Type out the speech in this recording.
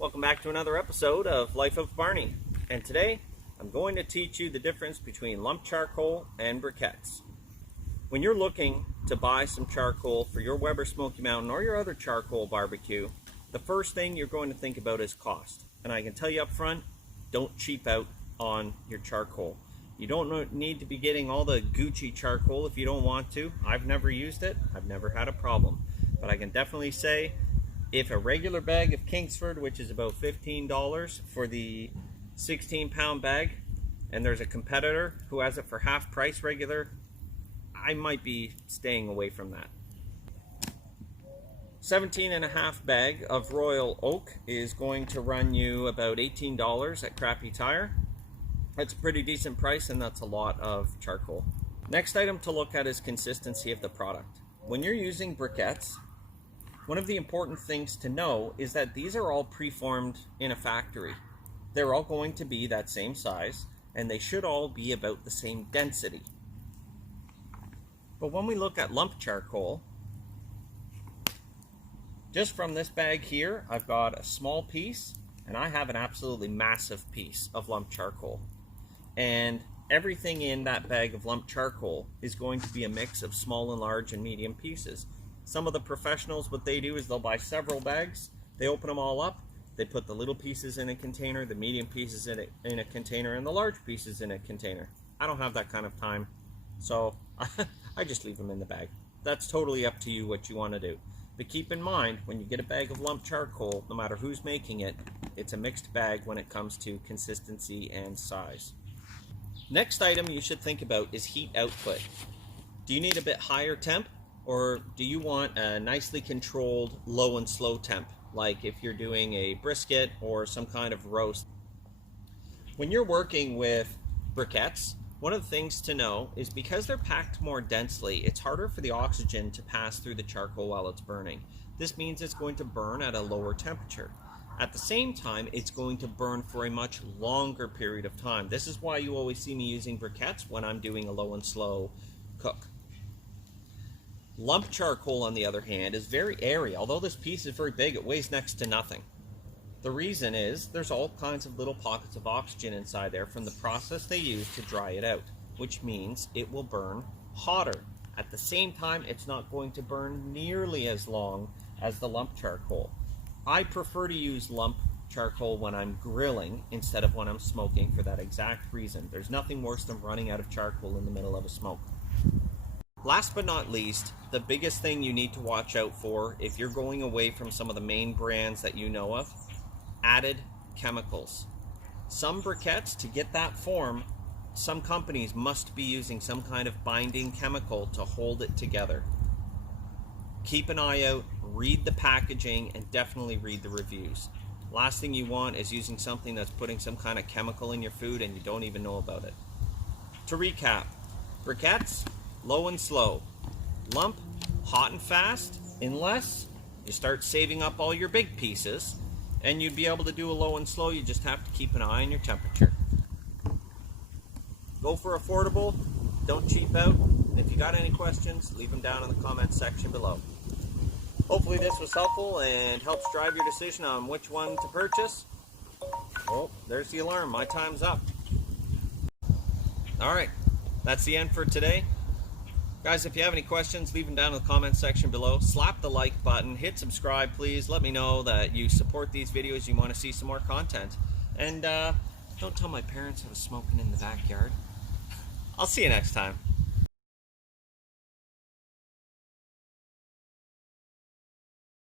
Welcome back to another episode of Life of Barney, and today I'm going to teach you the difference between lump charcoal and briquettes. When you're looking to buy some charcoal for your Weber Smoky Mountain or your other charcoal barbecue, the first thing you're going to think about is cost. And I can tell you up front, don't cheap out on your charcoal. You don't need to be getting all the Gucci charcoal if you don't want to. I've never used it. I've never had a problem. But I can definitely say if a regular bag of Kingsford, which is about $15 for the 16-pound bag, and there's a competitor who has it for half price regular, I might be staying away from that. 17.5 bag of Royal Oak is going to run you about $18 at Crappy Tire. That's a pretty decent price, and that's a lot of charcoal. Next item to look at is consistency of the product. When you're using briquettes, one of the important things to know is that these are all preformed in a factory. They're all going to be that same size, and they should all be about the same density. But when we look at lump charcoal, just from this bag here, I've got a small piece, and I have an absolutely massive piece of lump charcoal. And everything in that bag of lump charcoal is going to be a mix of small and large and medium pieces. Some of the professionals, what they do is they'll buy several bags, they open them all up, they put the little pieces in a container, the medium pieces in a container, and the large pieces in a container. I don't have that kind of time, so I just leave them in the bag. That's totally up to you what you want to do. But keep in mind, when you get a bag of lump charcoal, no matter who's making it, it's a mixed bag when it comes to consistency and size. Next item you should think about is heat output. Do you need a bit higher temp? Or do you want a nicely controlled low and slow temp, like if you're doing a brisket or some kind of roast? When you're working with briquettes, one of the things to know is because they're packed more densely, it's harder for the oxygen to pass through the charcoal while it's burning. This means it's going to burn at a lower temperature. At the same time, it's going to burn for a much longer period of time. This is why you always see me using briquettes when I'm doing a low and slow cook. Lump charcoal, on the other hand, is very airy. Although this piece is very big, it weighs next to nothing. The reason is there's all kinds of little pockets of oxygen inside there from the process they use to dry it out, which means it will burn hotter. At the same time, it's not going to burn nearly as long as the lump charcoal. I prefer to use lump charcoal when I'm grilling instead of when I'm smoking for that exact reason. There's nothing worse than running out of charcoal in the middle of a smoke. Last but not least, the biggest thing you need to watch out for if you're going away from some of the main brands that you know of, added chemicals. Some briquettes, to get that form, some companies must be using some kind of binding chemical to hold it together. Keep an eye out, read the packaging, and definitely read the reviews. Last thing you want is using something that's putting some kind of chemical in your food and you don't even know about it. To recap, briquettes, low and slow. Lump, hot and fast, unless you start saving up all your big pieces, and you'd be able to do a low and slow. You just have to keep an eye on your temperature. Go for affordable, don't cheap out, and if you got any questions, leave them down in the comments section below. Hopefully this was helpful and helps drive your decision on which one to purchase. Oh, there's the alarm, my time's up. Alright, that's the end for today. Guys, if you have any questions, leave them down in the comments section below. Slap the like button, hit subscribe, please. Let me know that you support these videos, you want to see some more content. And don't tell my parents I was smoking in the backyard. I'll see you next time.